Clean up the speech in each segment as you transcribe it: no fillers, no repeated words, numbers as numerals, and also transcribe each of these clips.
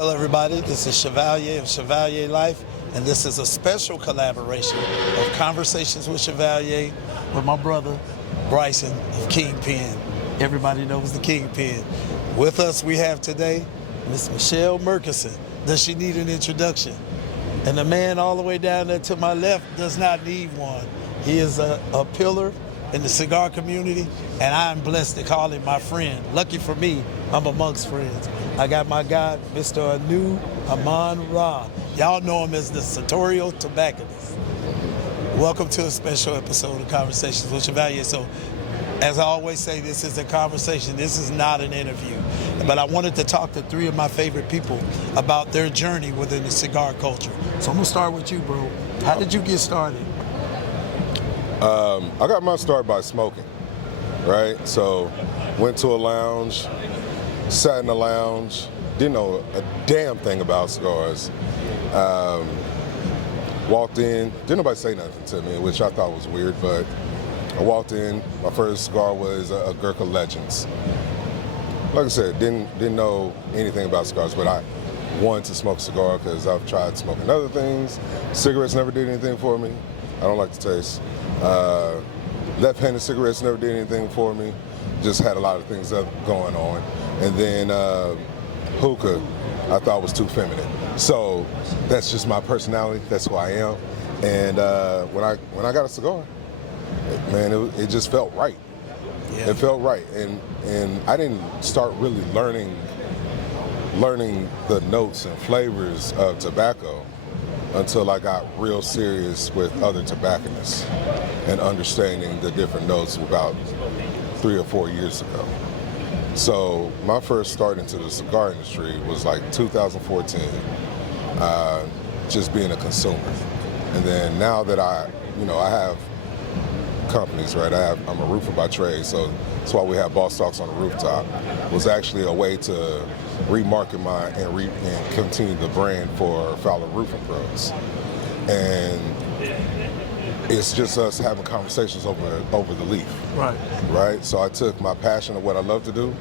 Hello everybody, this is Chevalier of Chevalier Life, and this is a special collaboration of Conversations with Chevalier with my brother, Bryson of Kingpin. Everybody knows the Kingpin. With us we have today Miss Michelle Murkison. Does she need an introduction? And the man all the way down there to my left does not need one. He is a pillar in the cigar community, and I'm blessed to call him my friend. Lucky for me, I'm amongst friends. I got my guy, Mr. Anu Aman Ra. Y'all know him as the Sartorial Tobacconist. Welcome to a special episode of Conversations with Chevalier. So, as I always say, this is a conversation. This is not an interview. But I wanted to talk to three of my favorite people about their journey within the cigar culture. So I'm gonna start with you, bro. How did you get started? I got my start by smoking, right? So, went to a lounge, sat in the lounge, didn't know a damn thing about cigars. Walked in, didn't nobody say nothing to me, which I thought was weird, but I walked in, my first cigar was a Gurkha Legends. Like I said, didn't know anything about cigars, but I wanted to smoke a cigar because I've tried smoking other things. Cigarettes never did anything for me. I don't like the taste. Left-handed cigarettes never did anything for me. Just had a lot of things going on. And then hookah, I thought was too feminine. So that's just my personality. That's who I am. And when I got a cigar, man, it just felt right. Yeah. It felt right. And I didn't start really learning the notes and flavors of tobacco until I got real serious with other tobacconists and understanding the different notes about 3 or 4 years ago. So my first start into the cigar industry was like 2014, just being a consumer. And then now that I have companies, right? I'm a roofer by trade, so that's why we have Boss Talks on the rooftop. It was actually a way to remarket and continue the brand for Fowler Roofing Pros. And it's just us having conversations over the leaf. Right? So I took my passion of what I love to do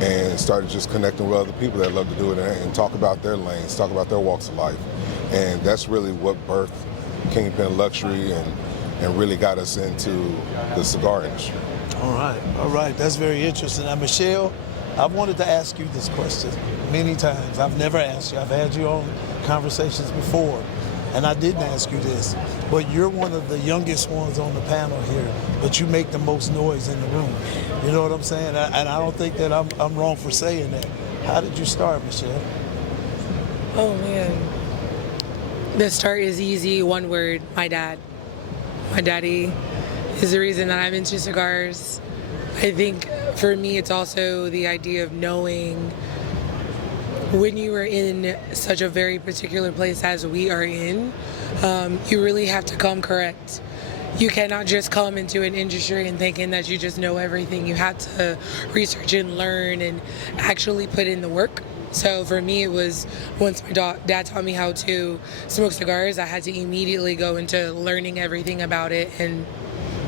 and started just connecting with other people that love to do it and talk about their lanes, talk about their walks of life. And that's really what birthed Kingpin Luxury and really got us into the cigar industry. All right, that's very interesting. Now, Michelle, I've wanted to ask you this question many times. I've never asked you. I've had you on conversations before, and I didn't ask you this, but you're one of the youngest ones on the panel here, but you make the most noise in the room. You know what I'm saying? And I don't think that I'm wrong for saying that. How did you start, Michelle? Oh, man. The start is easy, one word, my dad. My daddy is the reason that I'm into cigars. I think for me it's also the idea of knowing when you are in such a very particular place as we are in, you really have to come correct. You cannot just come into an industry and thinking that you just know everything. You have to research and learn and actually put in the work. So for me, it was once my dad taught me how to smoke cigars, I had to immediately go into learning everything about it, and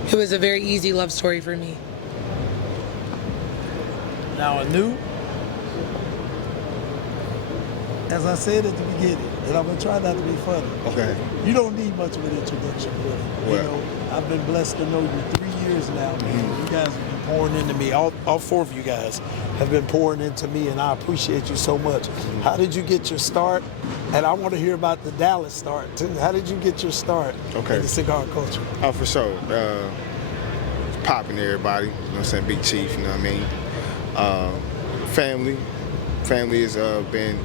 it was a very easy love story for me. Now, Anu, as I said at the beginning, and I'm gonna try not to be funny. Okay. You don't need much of an introduction, really. Well. You know, I've been blessed to know you 3 years now, man. Mm-hmm. You guys have been pouring into me. All four of you guys have been pouring into me, and I appreciate you so much. How did you get your start? And I want to hear about the Dallas start too. How did you get your start in the cigar culture? Oh, for sure. Popping everybody, you know what I'm saying? Big Chief, you know what I mean? Family has been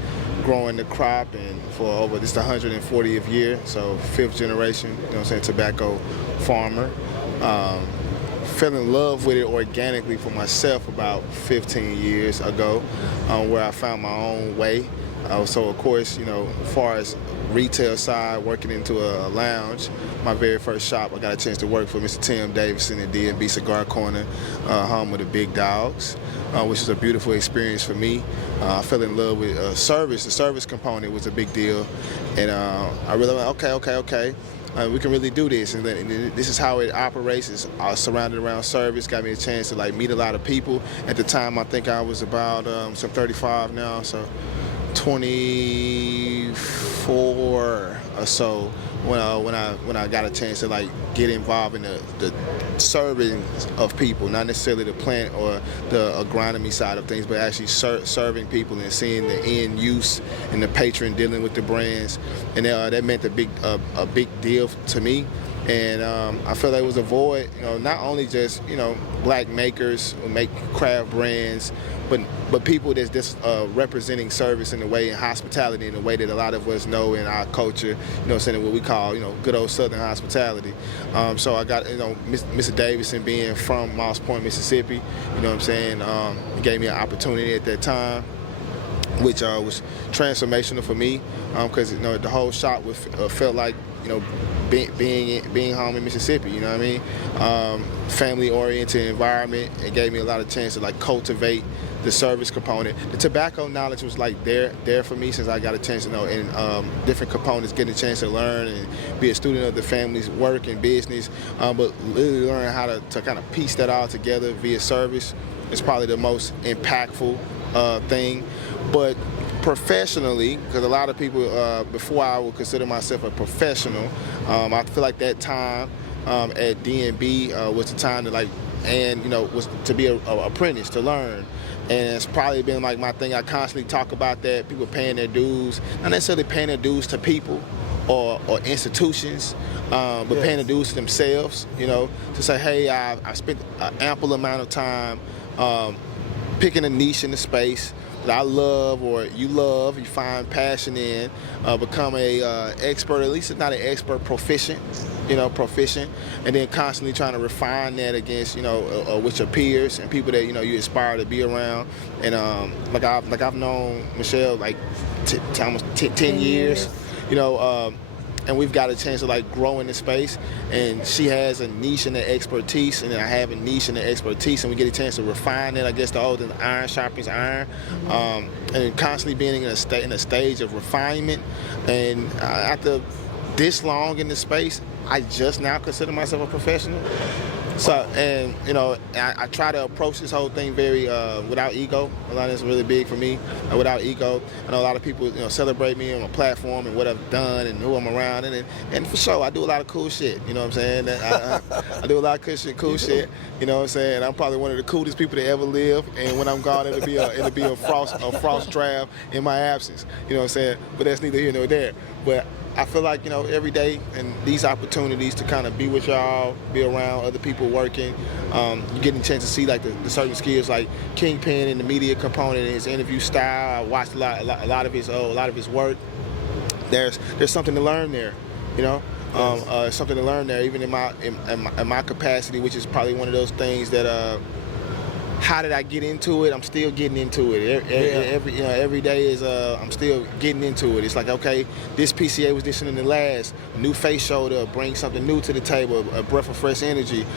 growing the crop, and for over this the 140th year, so 5th generation, you know what I'm saying, tobacco farmer. Fell in love with it organically for myself about 15 years ago, where I found my own way. So of course, you know, as far as retail side, working into a lounge, my very first shop, I got a chance to work for Mr. Tim Davidson at D&B Cigar Corner, home of the big dogs, which was a beautiful experience for me. I fell in love with service. The service component was a big deal, and I really went, okay. We can really do this, and this is how it operates. It's surrounded around service. Got me a chance to meet a lot of people. At the time, I think I was about some 35 now, so 24 or so when I got a chance to like get involved in the serving of people, not necessarily the plant or the agronomy side of things, but actually serving people and seeing the end use and the patron dealing with the brands, and that meant a big deal to me. And I felt like it was a void, not only just black makers who make craft brands, but people that's just representing service in the way, in hospitality, in the way that a lot of us know in our culture, saying what we call good old Southern hospitality. So I got Mr. Davidson being from Moss Point, Mississippi, it gave me an opportunity at that time, which was transformational for me, because the whole shop felt like being home in Mississippi, family-oriented environment. It gave me a lot of chance to like cultivate the service component. The tobacco knowledge was like there for me since I got a chance to know in different components, getting a chance to learn and be a student of the family's work and business, but really learn how to kind of piece that all together via service is probably the most impactful thing. But professionally, because a lot of people, before I would consider myself a professional, I feel like that time at D&B was the time to was to be a apprentice, to learn. And it's probably been like my thing. I constantly talk about that, people paying their dues, not necessarily paying their dues to people or institutions, but paying the dues to themselves, to say, hey, I spent an ample amount of time picking a niche in the space that I love, or you find passion in, become a expert, at least if not an expert, proficient, and then constantly trying to refine that against, with your peers and people that, you aspire to be around. And I've known Michelle like almost 10 years, and we've got a chance to like grow in this space, and she has a niche in the expertise, and then I have a niche in the expertise, and we get a chance to refine it. I guess the old iron sharpens iron, and constantly being in a stage of refinement. And after this long in the space, I just now consider myself a professional. So, and I try to approach this whole thing very without ego. A lot of it's really big for me, without ego. I know a lot of people celebrate me on my platform and what I've done and who I'm around, and for sure I do a lot of cool shit. You know what I'm saying? I do a lot of cool shit. You know what I'm saying? I'm probably one of the coolest people to ever live, and when I'm gone, it'll be a frost draft in my absence. You know what I'm saying? But that's neither here nor there. But I feel like, every day and these opportunities to kind of be with y'all, be around other people working, you getting a chance to see like the certain skills like Kingpin and the media component and his interview style. I watched a lot of his work. There's something to learn there, something to learn there, even in my capacity, which is probably one of those things that how did I get into it? I'm still getting into it. Every day is I'm still getting into it. It's like, okay, this PCA was this and the last. A new face showed up, bring something new to the table, a breath of fresh energy.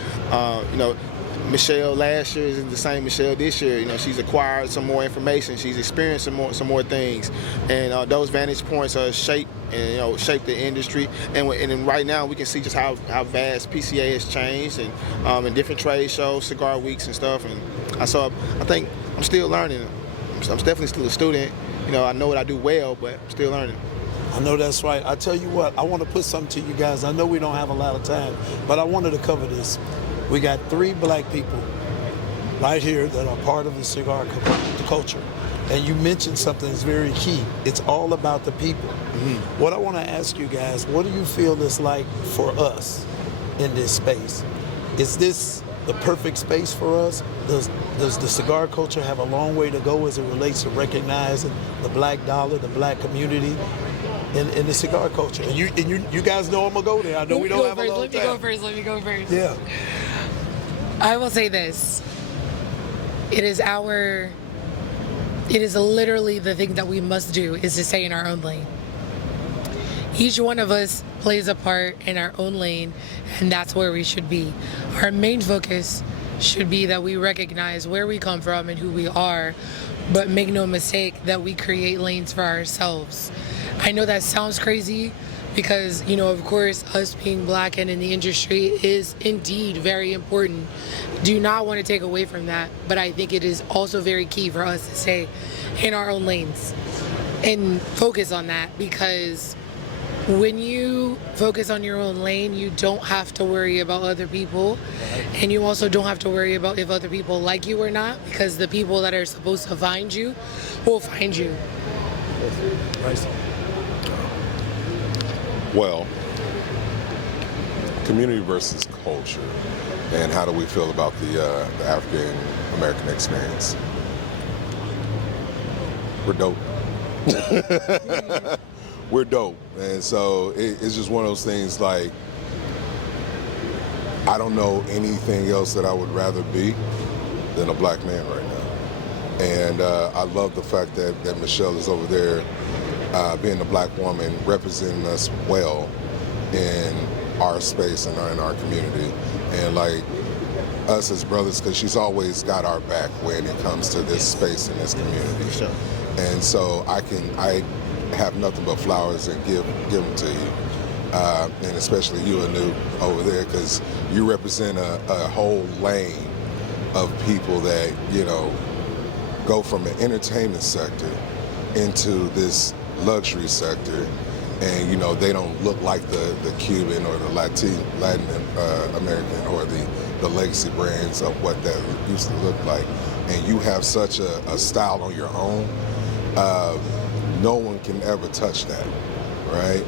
Michelle last year isn't the same Michelle this year. She's acquired some more information. She's experienced some more things, and those vantage points are shape the industry. And right now we can see just how vast PCA has changed, and in different trade shows, cigar weeks and stuff. And I think I'm still learning. I'm definitely still a student. I know what I do well, but I'm still learning. I know that's right. I tell you what, I want to put something to you guys. I know we don't have a lot of time, but I wanted to cover this. We got 3 black people right here that are part of the cigar culture. And you mentioned something that's very key. It's all about the people. Mm-hmm. What I want to ask you guys, what do you feel it's like for us in this space? Is this the perfect space for us? Does the cigar culture have a long way to go as it relates to recognizing the black dollar, the black community in the cigar culture? And you guys know I'm gonna go there. I know we don't have a long time. Let me go first. Yeah. I will say this. It is literally the thing that we must do is to stay in our own lane. Each one of us plays a part in our own lane, and that's where we should be. Our main focus should be that we recognize where we come from and who we are, but make no mistake that we create lanes for ourselves. I know that sounds crazy because, of course, us being black and in the industry is indeed very important. Do not want to take away from that, but I think it is also very key for us to stay in our own lanes. and focus on that, because when you focus on your own lane, you don't have to worry about other people, and you also don't have to worry about if other people like you or not, because the people that are supposed to find you will find you. Well, community versus culture, and how do we feel about the African American experience? We're dope. We're dope, and so it's just one of those things. Like, I don't know anything else that I would rather be than a black man right now, and I love the fact that Michelle is over there, being a black woman, representing us well in our space and in our community, and like us as brothers, because she's always got our back when it comes to this space and this community. Sure. And so I have nothing but flowers and give them to you, and especially you, Anu, over there, because you represent a whole lane of people that, you know, go from the entertainment sector into this luxury sector, and, you know, they don't look like the Cuban or the Latin American or the legacy brands of what that used to look like. And you have such a style on your own. No one can ever touch that, right?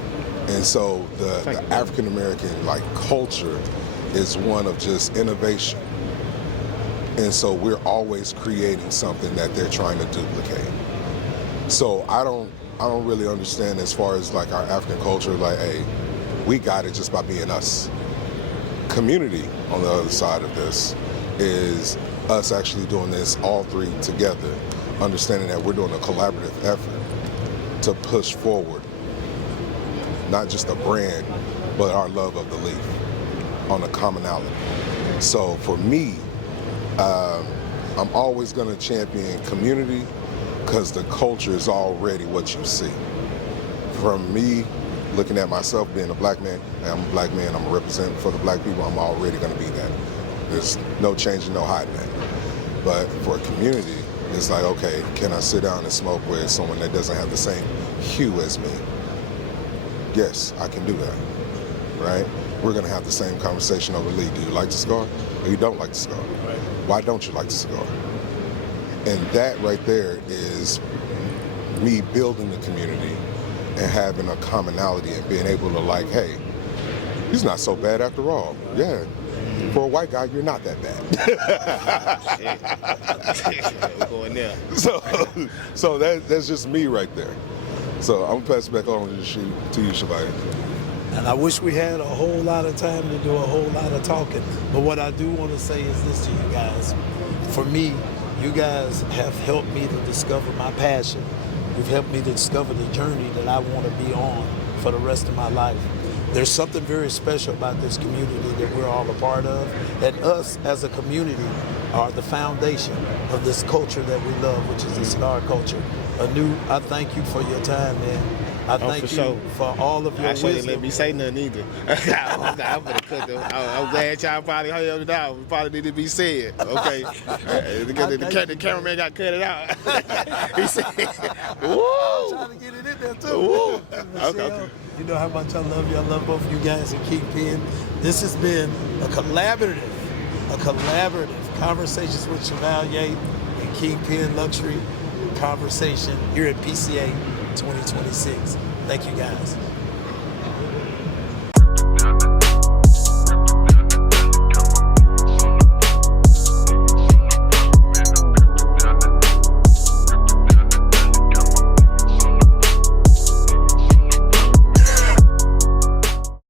And so the African American like culture is one of just innovation. And so we're always creating something that they're trying to duplicate. So I don't really understand as far as like our African culture, like, hey, we got it just by being us. Community on the other side of this is us actually doing this all three together, understanding that we're doing a collaborative effort to push forward not just a brand, but our love of the leaf on a commonality. So for me, I'm always going to champion community, because the culture is already what you see. From me looking at myself being a black man, I'm a black man, I'm a representative for the black people, I'm already going to be that. There's no changing, no hiding that. But for a community, it's like, okay, can I sit down and smoke with someone that doesn't have the same hue as me? Yes, I can do that, right? We're going to have the same conversation over lead. Do you like the cigar or you don't like the cigar? Why don't you like the cigar? And that right there is me building the community and having a commonality and being able to like, hey, he's not so bad after all. Yeah, for a white guy, you're not that bad. We're going there. So that's just me right there. So I'm gonna pass it back on to you, Shabaya. And I wish we had a whole lot of time to do a whole lot of talking. But what I do want to say is this to you guys. For me, you guys have helped me to discover my passion. You've helped me to discover the journey that I want to be on for the rest of my life. There's something very special about this community that we're all a part of. And us as a community are the foundation of this culture that we love, which is the cigar culture. Anu, I thank you for your time, man. I thank you for all of your I shouldn't wisdom. let me say nothing either. I'm gonna cut them. I'm glad y'all probably heard it out. It probably need to be said. Okay. The cameraman got cut it out. He said, "Woo!" I'm trying to get it in there too. Woo. Michelle, Okay. you know how much I love you. I love both of you guys and Kingpin. This has been a collaborative Conversations with Chevalier and Kingpin Luxury conversation here at PCA 2026. Thank you guys.